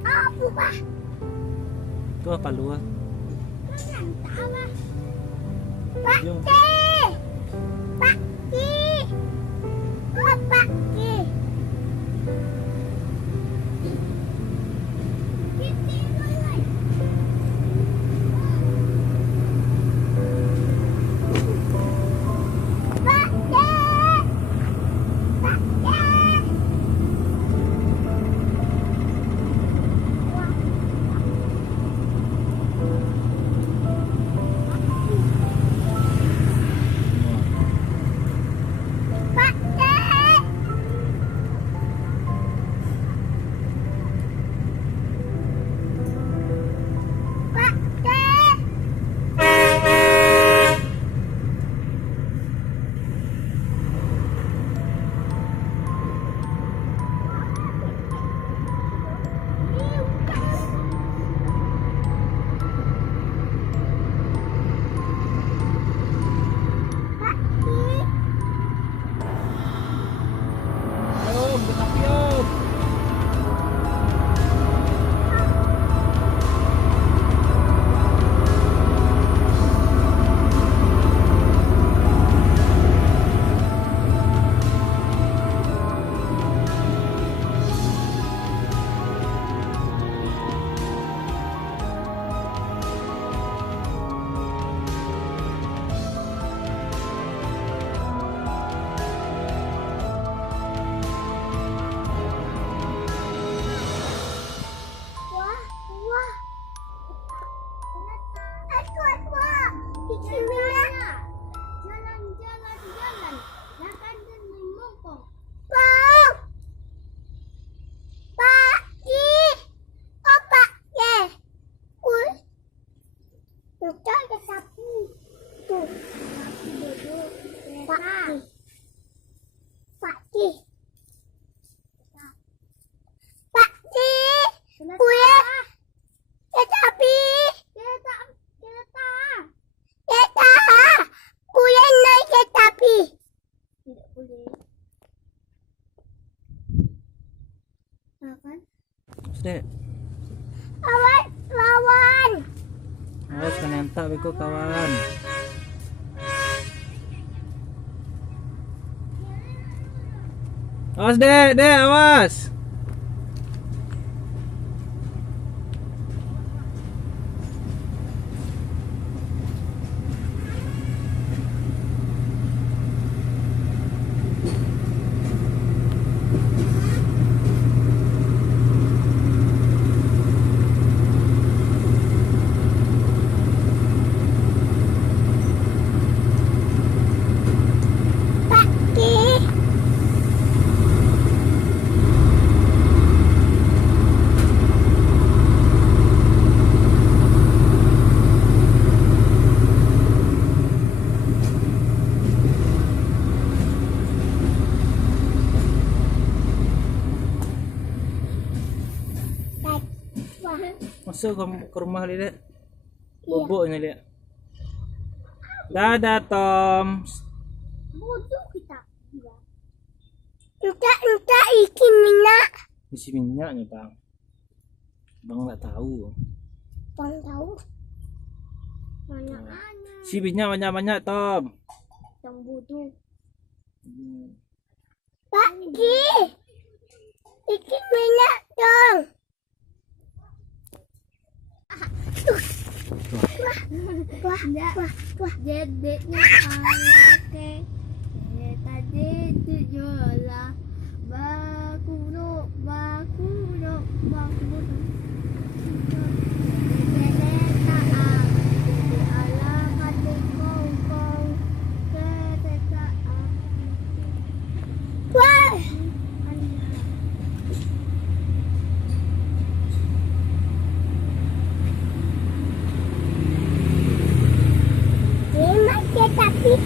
Apa ba? Itu apa lu? Yung Dek. Awas lawan. Awas kan entak beko kawan. Awas dek, awas. Masuk ke rumah li dek. Boboknya lihat. Dadah Tom. Bodoh kita. Enggak iki minyak. Isi minyaknya bang. Bang nggak tahu. Bang tahu. Mana-mana. Si minyak banyak-banyak Tom. Yang bodoh. Pak Ki. Iki minyak dong. Wah, dedeknya oke. Tadi tujulah baku no. Wah. Tapi